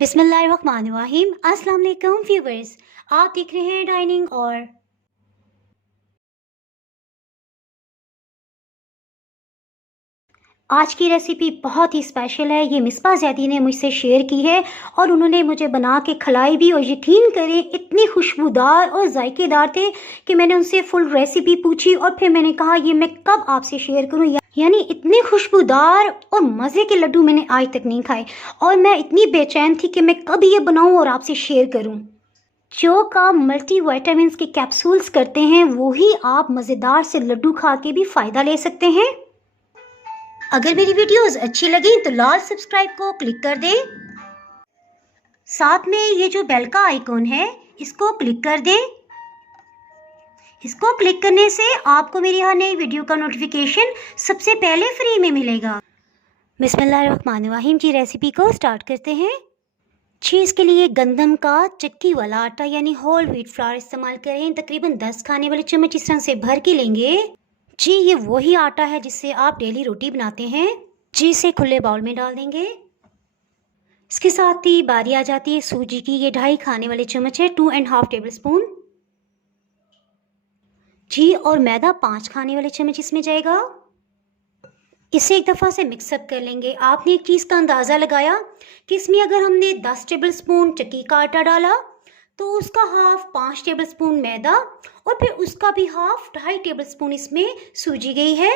बिस्मिल्लाहिर्रहमानिर्रहीम। अस्सलाम वालेकुम व्यूवर्स, आप देख रहे हैं डाइनिंग और आज की रेसिपी बहुत ही स्पेशल है। ये मिसबा ज़ैदी ने मुझसे शेयर की है और उन्होंने मुझे बना के खिलाई भी, और यकीन करें इतनी खुशबूदार और जायकेदार थे कि मैंने उनसे फुल रेसिपी पूछी और फिर मैंने कहा ये मैं कब आपसे शेयर करूं। यानी इतने खुशबूदार और मज़े के लड्डू मैंने आज तक नहीं खाए और मैं इतनी बेचैन थी कि मैं कब ये बनाऊं और आपसे शेयर करूं। जो काम मल्टी विटामिन्स के कैप्सूल्स करते हैं वही आप मज़ेदार से लड्डू खा के भी फ़ायदा ले सकते हैं। अगर मेरी वीडियोस अच्छी लगी तो लाल सब्सक्राइब को क्लिक कर दें। साथ में ये जो बेल का आइकॉन है इसको क्लिक कर दें। इसको क्लिक करने से आपको मेरी हर नई वीडियो का नोटिफिकेशन सबसे पहले फ्री में मिलेगा। बिस्मिल्लाहिर्रहमानिर्रहीम जी, रेसिपी को स्टार्ट करते हैं। जी, इसके लिए गंदम का चक्की वाला आटा यानी होल व्हीट फ्लावर इस्तेमाल करें। तकरीबन 10 खाने वाले चम्मच इस तरह से भर के लेंगे। जी, ये वही आटा है जिससे आप डेली रोटी बनाते हैं। जी, इसे खुले बाउल में डाल देंगे। इसके साथ ही बारी आ जाती है सूजी की। ये 2.5 खाने वाले चम्मच है, 2.5 टेबल स्पून। जी, और मैदा 5 खाने वाले चम्मच इसमें जाएगा। इसे एक दफ़ा से मिक्सअप कर लेंगे। आपने एक चीज़ का अंदाज़ा लगाया कि इसमें अगर हमने 10 टेबल स्पून चक्की का आटा डाला तो उसका हाफ 5 टेबल स्पून मैदा और फिर उसका भी हाफ 2.5 टेबल स्पून इसमें सूजी गई है।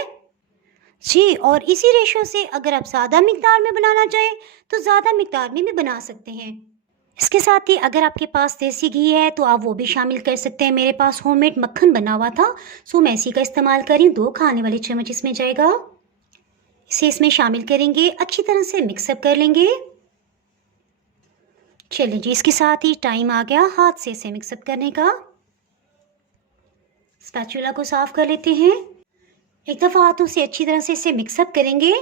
जी, और इसी रेशो से अगर आप ज़्यादा मिकदार में बनाना चाहें तो ज़्यादा मिकदार में भी बना सकते हैं। इसके साथ ही अगर आपके पास देसी घी है तो आप वो भी शामिल कर सकते हैं। मेरे पास होममेड मक्खन बना हुआ था सो मैं इसी का इस्तेमाल कर रही हूँ। 2 खाने वाले चम्मच इसमें जाएगा। इसे इसमें शामिल करेंगे, अच्छी तरह से मिक्सअप कर लेंगे। चलिए जी, इसके साथ ही टाइम आ गया हाथ से इसे मिक्सअप करने का। स्पैचुला को साफ कर लेते हैं। एक दफ़ा हाथों से अच्छी तरह से इसे मिक्सअप करेंगे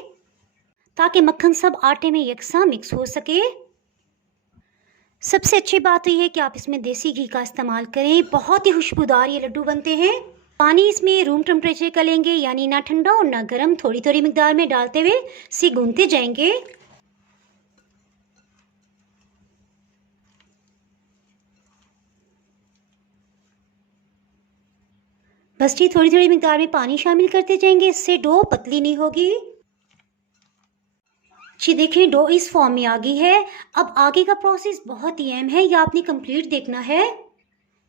ताकि मक्खन सब आटे में यकसा मिक्स हो सके। सबसे अच्छी बात तो ये है कि आप इसमें देसी घी का इस्तेमाल करें। बहुत ही खुशबूदार ये लड्डू बनते हैं। पानी इसमें रूम टेम्परेचर का लेंगे, यानी ना ठंडा और ना गर्म, थोड़ी थोड़ी मिकदार में डालते हुए इसे गूंथते जाएंगे। बस जी, थोड़ी थोड़ी मिकदार में पानी शामिल करते जाएंगे, इससे डो पतली नहीं होगी। जी देखिए, डो इस फॉर्म में आ गई है। अब आगे का प्रोसेस बहुत ही अहम है, यह आपने कंप्लीट देखना है।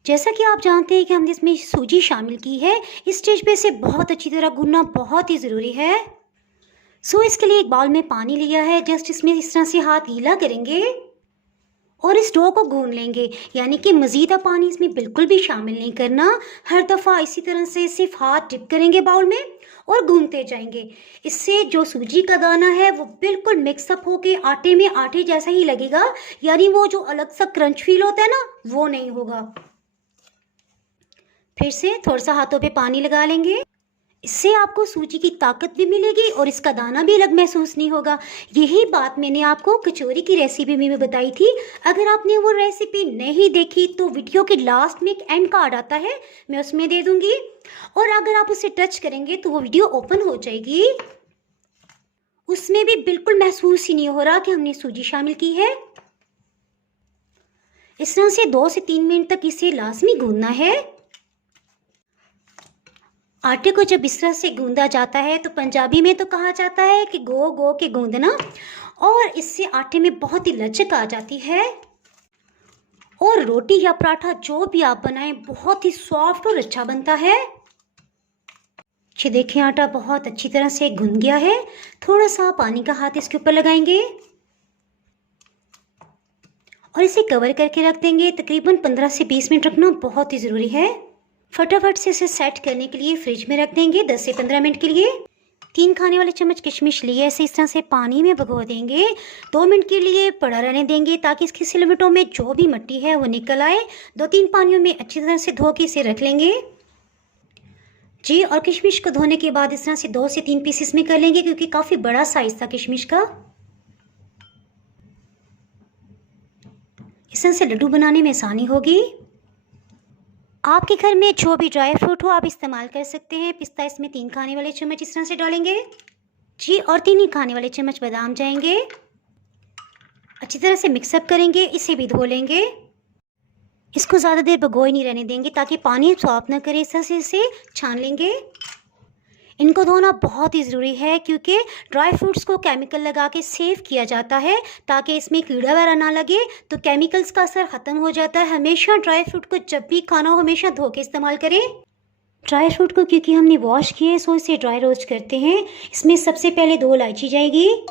जैसा कि आप जानते हैं कि हमने इसमें सूजी शामिल की है, इस स्टेज पे इसे बहुत अच्छी तरह गूंदना बहुत ही ज़रूरी है। सो इसके लिए एक बाउल में पानी लिया है, जस्ट इसमें इस तरह से हाथ गीला करेंगे और इस डो को गूंद लेंगे। यानी कि मज़ीद पानी इसमें बिल्कुल भी शामिल नहीं करना। हर दफ़ा इसी तरह से सिर्फ हाथ डिप करेंगे बाउल में और गूंदते जाएंगे। इससे जो सूजी का दाना है वो बिल्कुल मिक्सअप होके आटे में आटे जैसा ही लगेगा, यानी वो जो अलग सा क्रंच फील होता है ना, वो नहीं होगा। फिर से थोड़ा सा हाथों पे पानी लगा लेंगे। इससे आपको सूजी की ताकत भी मिलेगी और इसका दाना भी अलग महसूस नहीं होगा। यही बात मैंने आपको कचौरी की रेसिपी में भी बताई थी। अगर आपने वो रेसिपी नहीं देखी तो वीडियो के लास्ट में एक एंड कार्ड आता है, मैं उसमें दे दूंगी, और अगर आप उसे टच करेंगे तो वो वीडियो ओपन हो जाएगी। उसमें भी बिल्कुल महसूस ही नहीं हो रहा कि हमने सूजी शामिल की है। इस तरह से 2 से 3 मिनट तक इसे लाजमी गूंदना है। आटे को जब इस तरह से गूंदा जाता है तो पंजाबी में तो कहा जाता है कि गो गो के गूंदना, और इससे आटे में बहुत ही लचक आ जाती है और रोटी या पराठा जो भी आप बनाएं बहुत ही सॉफ्ट और अच्छा बनता है। ये देखिए, आटा बहुत अच्छी तरह से गूंद गया है। थोड़ा सा पानी का हाथ इसके ऊपर लगाएंगे और इसे कवर करके रख देंगे। तकरीबन 15 से 20 मिनट रखना बहुत ही ज़रूरी है। फटाफट से इसे सेट करने के लिए फ्रिज में रख देंगे 10 से 15 मिनट के लिए। 3 खाने वाले चम्मच किशमिश लिए इसे इस तरह से पानी में भिगो देंगे। 2 मिनट के लिए पड़ा रहने देंगे ताकि इसकी सिलवटों में जो भी मिट्टी है वो निकल आए। 2-3 पानियों में अच्छी तरह से धो के इसे रख लेंगे। जी, और किशमिश को धोने के बाद इस तरह से 2 से 3 पीसेस में कर लेंगे क्योंकि काफ़ी बड़ा साइज था किशमिश का। इस तरह से लड्डू बनाने में आसानी होगी। आपके घर में जो भी ड्राई फ्रूट हो आप इस्तेमाल कर सकते हैं। पिस्ता इसमें 3 खाने वाले चम्मच इस तरह से डालेंगे। जी, और 3 ही खाने वाले चम्मच बादाम जाएंगे। अच्छी तरह से मिक्सअप करेंगे, इसे भी धो लेंगे। इसको ज़्यादा देर भिगोए नहीं रहने देंगे ताकि पानी सॉफ्ट ना करे, इस तरह से इसे छान लेंगे। इनको धोना बहुत ही ज़रूरी है क्योंकि ड्राई फ्रूट्स को केमिकल लगा के सेव किया जाता है ताकि इसमें कीड़ा वगैरह ना लगे, तो केमिकल्स का असर ख़त्म हो जाता है। हमेशा ड्राई फ्रूट को जब भी खाना हो हमेशा धो के इस्तेमाल करें। ड्राई फ्रूट को क्योंकि हमने वॉश किए सो इसे ड्राई रोस्ट करते हैं। इसमें सबसे पहले 2 इलायची जाएगी,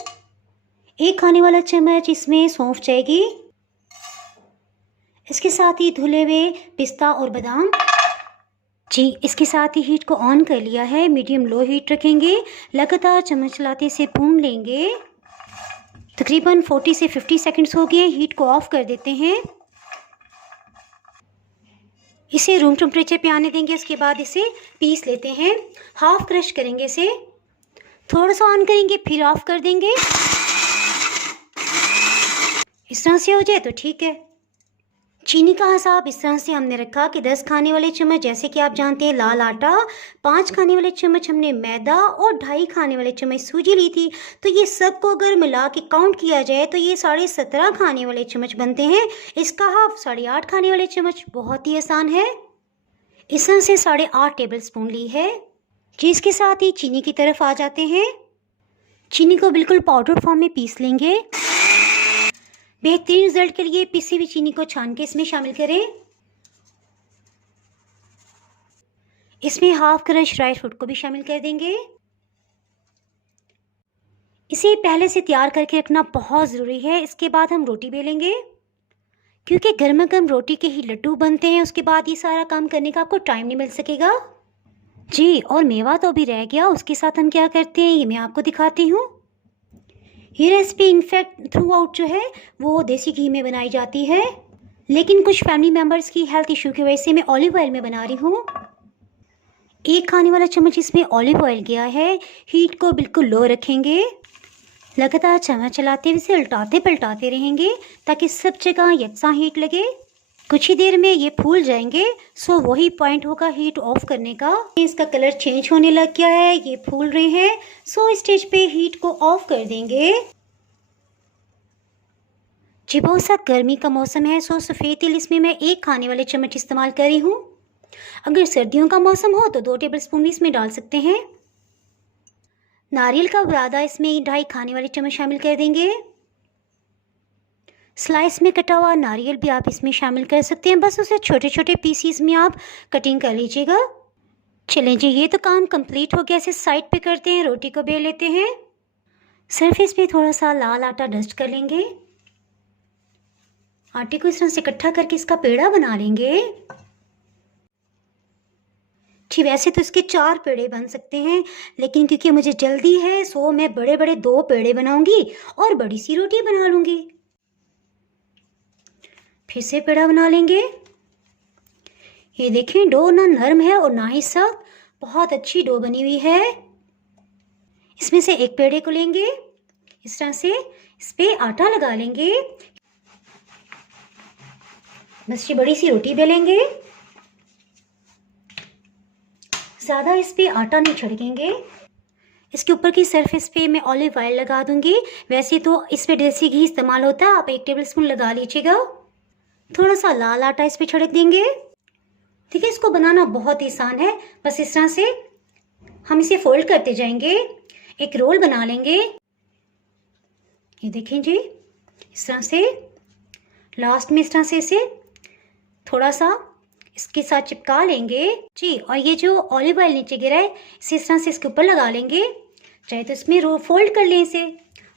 1 खाने वाला चम्मच इसमें सौंफ जाएगी, इसके साथ ही धुले हुए पिस्ता और बादाम। जी, इसके साथ ही हीट को ऑन कर लिया है, मीडियम लो हीट रखेंगे। लगातार चम्मच चलाते से भून लेंगे। तकरीबन 40 से 50 सेकंड्स हो गए, हीट को ऑफ कर देते हैं। इसे रूम टेम्परेचर पे आने देंगे, उसके बाद इसे पीस लेते हैं। हाफ क्रश करेंगे इसे, थोड़ा सा ऑन करेंगे फिर ऑफ कर देंगे। इस तरह से हो जाए तो ठीक है। चीनी का हिसाब इस तरह से हमने रखा कि 10 खाने वाले चम्मच, जैसे कि आप जानते हैं, लाल आटा, 5 खाने वाले चम्मच हमने मैदा और 2.5 खाने वाले चम्मच सूजी ली थी। तो ये सब को अगर मिला के काउंट किया जाए तो ये 17.5 खाने वाले चम्मच बनते हैं। इसका हाफ 8.5 खाने वाले चम्मच। बहुत ही आसान है। इस तरह से 8.5 टेबल स्पून ली है। जी, इसके साथ ही चीनी की तरफ आ जाते हैं। चीनी को बिल्कुल पाउडर फॉर्म में पीस लेंगे। बेहतरीन रिजल्ट के लिए पिसी हुई चीनी को छान के इसमें शामिल करें। इसमें हाफ क्रश ड्राई फ्रूट को भी शामिल कर देंगे। इसे पहले से तैयार करके रखना बहुत ज़रूरी है। इसके बाद हम रोटी बेलेंगे क्योंकि गर्मा गर्म रोटी के ही लड्डू बनते हैं। उसके बाद ये सारा काम करने का आपको टाइम नहीं मिल सकेगा। जी, और मेवा तो अभी रह गया, उसके साथ हम क्या करते हैं ये मैं आपको दिखाती हूँ। ये रेसिपी इनफैक्ट थ्रू आउट जो है वो देसी घी में बनाई जाती है, लेकिन कुछ फैमिली मेम्बर्स की हेल्थ इशू की वजह से मैं ऑलिव ऑयल में बना रही हूँ। 1 खाने वाला चम्मच इसमें ऑलिव ऑयल गया है। हीट को बिल्कुल लो रखेंगे। लगातार चम्मच चलाते हुए इसे उल्टाते पलटाते रहेंगे ताकि सब जगह यकसा हीट लगे। कुछ ही देर में ये फूल जाएंगे, सो वही पॉइंट होगा हीट ऑफ करने का। इसका कलर चेंज होने लग गया है, ये फूल रहे हैं, सो इस स्टेज पे हीट को ऑफ कर देंगे। जी, बहुत सा गर्मी का मौसम है, सो सफ़ेद तिल इसमें मैं 1 खाने वाले चम्मच इस्तेमाल कर रही हूँ। अगर सर्दियों का मौसम हो तो 2 टेबल स्पून इसमें डाल सकते हैं। नारियल का बुरादा इसमें 2.5 खाने वाले चम्मच शामिल कर देंगे। स्लाइस में कटा हुआ नारियल भी आप इसमें शामिल कर सकते हैं, बस उसे छोटे छोटे पीसीज में आप कटिंग कर लीजिएगा। चलें जी, ये तो काम कंप्लीट हो गया। इसे साइड पे करते हैं, रोटी को बेल लेते हैं। सरफेस पे थोड़ा सा लाल आटा डस्ट कर लेंगे। आटे को इस तरह से इकट्ठा करके इसका पेड़ा बना लेंगे। जी, वैसे तो इसके 4 पेड़े बन सकते हैं, लेकिन क्योंकि मुझे जल्दी है सो मैं बड़े बड़े 2 पेड़े बनाऊंगी और बड़ी सी रोटी बना लूँगी। फिर से पेड़ा बना लेंगे। ये देखें, डो ना नरम है और ना ही सख्त, बहुत अच्छी डो बनी हुई है। इसमें से एक पेड़े को लेंगे, इस तरह से इस पे आटा लगा लेंगे। बस ये बड़ी सी रोटी बेलेंगे। ज़्यादा इस पे आटा नहीं छिड़केंगे। इसके ऊपर की सरफेस पे मैं ऑलिव ऑयल लगा दूंगी। वैसे तो इस पे देसी घी इस्तेमाल होता है, आप 1 टेबल स्पून लगा लीजिएगा। थोड़ा सा लाल आटा इस पे छिड़क देंगे। ठीक है, इसको बनाना बहुत ही आसान है। बस इस तरह से हम इसे फोल्ड करते जाएंगे, एक रोल बना लेंगे। ये देखें जी, इस तरह से लास्ट में इस तरह से इसे थोड़ा सा इसके साथ चिपका लेंगे जी। और ये जो ऑलिव ऑयल नीचे गिरा है इसे इस तरह से इसके ऊपर लगा लेंगे। चाहे तो इसमें फोल्ड कर लें, इसे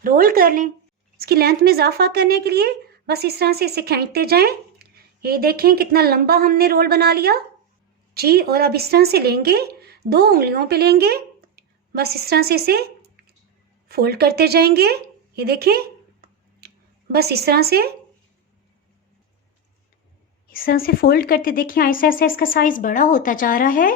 रोल कर लें। इसकी लेंथ में इजाफा करने के लिए बस इस तरह से इसे खींचते जाएं। ये देखें कितना लंबा हमने रोल बना लिया जी। और अब इस तरह से लेंगे, 2 उंगलियों पे लेंगे, बस इस तरह से इसे फोल्ड करते जाएंगे। ये देखें, बस इस तरह से फोल्ड करते देखिए ऐसे ऐसे इसका साइज़ बड़ा होता जा रहा है।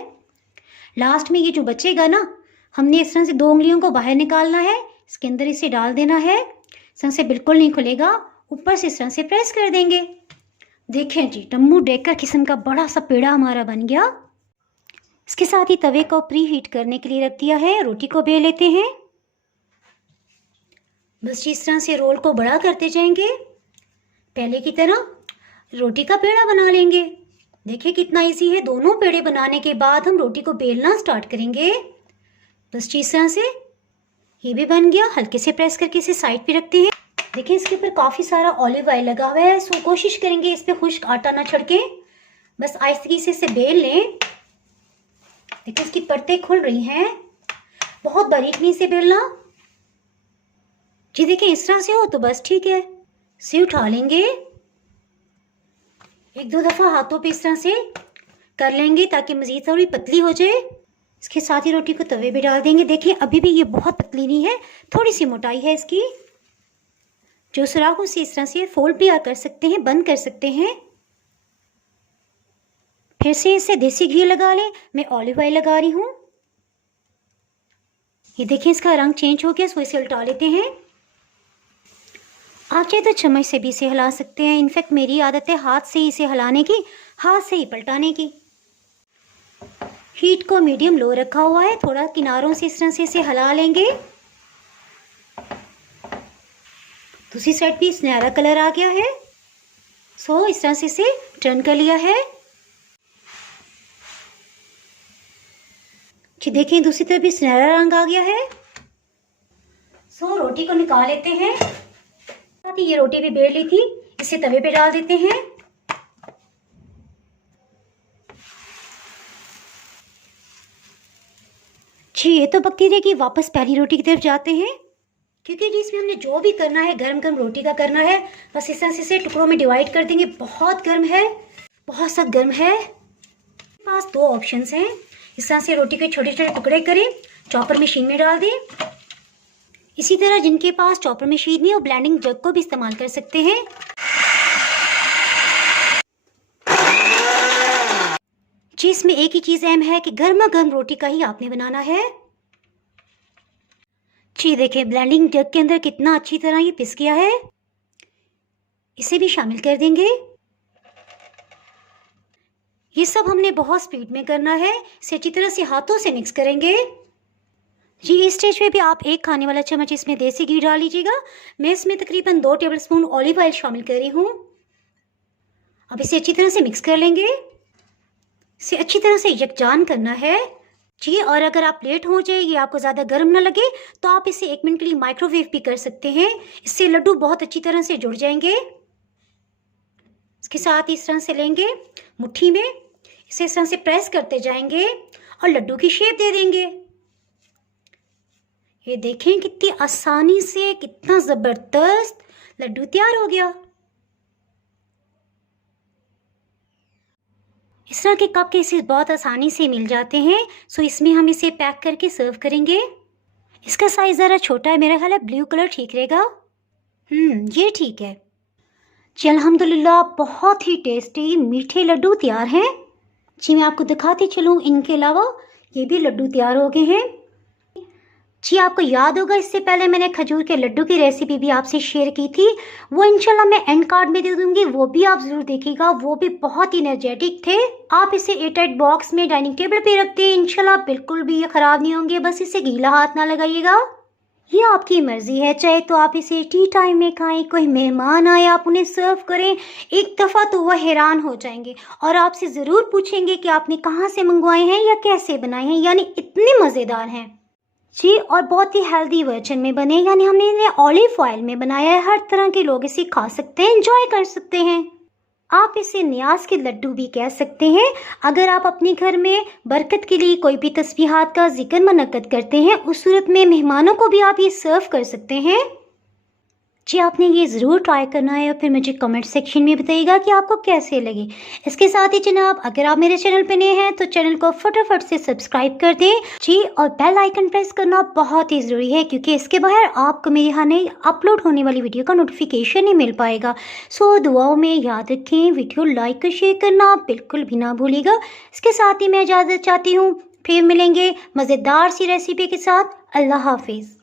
लास्ट में ये जो बचेगा ना, हमने इस तरह से 2 उंगलियों को बाहर निकालना है, इसके अंदर इसे डाल देना है। इस तरह से बिल्कुल नहीं खुलेगा, ऊपर से इस तरह से प्रेस कर देंगे। देखें जी, टम्मू डेकर किस्म का बड़ा सा पेड़ा हमारा बन गया। इसके साथ ही तवे को प्री हीट करने के लिए रख दिया है। रोटी को बेल लेते हैं। बस इस तरह से रोल को बड़ा करते जाएंगे। पहले की तरह रोटी का पेड़ा बना लेंगे। देखिए कितना इजी है। दोनों पेड़े बनाने के बाद हम रोटी को बेलना स्टार्ट करेंगे। बस इस तरह से ये भी बन गया। हल्के से प्रेस करके इसे साइड पे रखते हैं। देखिए इसके ऊपर काफ़ी सारा ऑलिव ऑयल लगा हुआ है, सो कोशिश करेंगे इस पे खुश्क आटा ना छिड़के। बस आहिस्ते से इसे बेल लें। देखिए इसकी परतें खुल रही हैं। बहुत बारीक नहीं से बेलना जी। देखिए इस तरह से हो तो बस ठीक है। इसे उठा लेंगे। एक दो दफ़ा हाथों पे इस तरह से कर लेंगे ताकि मज़ीद थोड़ी पतली हो जाए। इसके साथ ही रोटी को तवे पे डाल देंगे। देखिए अभी भी ये बहुत पतली नहीं है, थोड़ी सी मोटाई है इसकी। जो सुराखों से इस तरह से फोल्ड भी कर सकते हैं, बंद कर सकते हैं। फिर से इसे देसी घी लगा लें। मैं ऑलिव ऑयल लगा रही हूँ। ये देखिए इसका रंग चेंज हो गया, सो इसे उल्टा लेते हैं। आप चाहे तो चम्मच से भी इसे हिला सकते हैं। इनफैक्ट मेरी आदत है हाथ से ही इसे हिलाने की, हाथ से ही पलटाने की। हीट को मीडियम लो रखा हुआ है। थोड़ा किनारों से इस तरह से इसे हिला लेंगे। दूसरी साइड भी सुनहरा कलर आ गया है, सो इस तरह से इसे टर्न कर लिया है। देखें दूसरी तरफ भी सुनहरा रंग आ गया है। सो रोटी को निकाल लेते हैं। साथ ही ये रोटी भी बेल ली थी, इसे तवे पे डाल देते हैं। जी ये तो पकती रहेगी। वापस पहली रोटी की तरफ जाते हैं, क्योंकि जी इसमें हमने जो भी करना है गर्म गर्म रोटी का करना है। बस इस तरह से इसे टुकड़ों में डिवाइड कर देंगे। बहुत गर्म है, बहुत सख्त गर्म है। पास दो ऑप्शंस हैं। इस तरह से रोटी के छोटे छोटे टुकड़े करें, चॉपर मशीन में डाल दें। इसी तरह जिनके पास चॉपर मशीन नहीं है वो ब्लेंडिंग जग को भी इस्तेमाल कर सकते हैं। जी इसमें एक ही चीज़ अहम है कि गर्मा गर्म रोटी का ही आपने बनाना है। जी देखिए ब्लेंडिंग जग के अंदर कितना अच्छी तरह ये पिस गया है। इसे भी शामिल कर देंगे। ये सब हमने बहुत स्पीड में करना है। इसे अच्छी तरह से हाथों से मिक्स करेंगे। जी इस स्टेज पे भी आप एक खाने वाला चम्मच इसमें देसी घी डाल लीजिएगा। मैं इसमें तकरीबन 2 टेबलस्पून ऑलिव ऑयल शामिल कर रही हूँ। अब इसे अच्छी तरह से मिक्स कर लेंगे। इसे अच्छी तरह से यकजान करना है जी। और अगर आप लेट हो जाए, ये आपको ज़्यादा गर्म ना लगे, तो आप इसे 1 मिनट के लिए माइक्रोवेव भी कर सकते हैं। इससे लड्डू बहुत अच्छी तरह से जुड़ जाएंगे। इसके साथ इस तरह से लेंगे मुट्ठी में, इसे इस तरह से प्रेस करते जाएंगे और लड्डू की शेप दे देंगे। ये देखें कितनी आसानी से, कितना ज़बरदस्त लड्डू तैयार हो गया। इस तरह के कप केसेस बहुत आसानी से मिल जाते हैं, सो इसमें हम इसे पैक करके सर्व करेंगे। इसका साइज़ ज़रा छोटा है, मेरा ख्याल है ब्लू कलर ठीक रहेगा। ये ठीक है जी। अल्हम्दुलिल्लाह बहुत ही टेस्टी मीठे लड्डू तैयार हैं जी। मैं आपको दिखाती चलूँ, इनके अलावा ये भी लड्डू तैयार हो गए हैं जी। आपको याद होगा इससे पहले मैंने खजूर के लड्डू की रेसिपी भी आपसे शेयर की थी। वो इंशाल्लाह मैं एंड कार्ड में दे दूंगी, वो भी आप ज़रूर देखिएगा। वो भी बहुत ही एनर्जेटिक थे। आप इसे एयरटाइट बॉक्स में डाइनिंग टेबल पे रखते हैं, इंशाल्लाह बिल्कुल भी ये ख़राब नहीं होंगे। बस इसे गीला हाथ ना लगाइएगा। ये आपकी मर्ज़ी है, चाहे तो आप इसे टी टाइम में खाएं, कोई मेहमान आए आप उन्हें सर्व करें। एक दफ़ा तो वह हैरान हो जाएंगे और आपसे ज़रूर पूछेंगे कि आपने कहाँ से मंगवाए हैं या कैसे बनाए हैं। यानी इतने मज़ेदार हैं जी। और बहुत ही हेल्दी वर्जन में बने, यानी हमने इन्हें ऑलिव ऑयल में बनाया है। हर तरह के लोग इसे खा सकते हैं, एंजॉय कर सकते हैं। आप इसे न्याज के लड्डू भी कह सकते हैं। अगर आप अपने घर में बरकत के लिए कोई भी तस्बीहात का जिक्र मनक़द करते हैं, उस सूरत में मेहमानों को भी आप ये सर्व कर सकते हैं जी। आपने ये ज़रूर ट्राई करना है और फिर मुझे कमेंट सेक्शन में बताइएगा कि आपको कैसे लगे। इसके साथ ही जनाब, अगर आप मेरे चैनल पे नए हैं तो चैनल को फटाफट से सब्सक्राइब कर दें जी। और बेल आइकन प्रेस करना बहुत ही ज़रूरी है, क्योंकि इसके बगैर आपको मेरे यहाँ नई अपलोड होने वाली वीडियो का नोटिफिकेशन नहीं मिल पाएगा। सो दुआओं में याद रखें, वीडियो लाइक और शेयर करना बिल्कुल भी ना भूलिएगा। इसके साथ ही मैं इजाज़त चाहती हूँ, फिर मिलेंगे मज़ेदार सी रेसिपी के साथ। अल्लाह हाफिज़।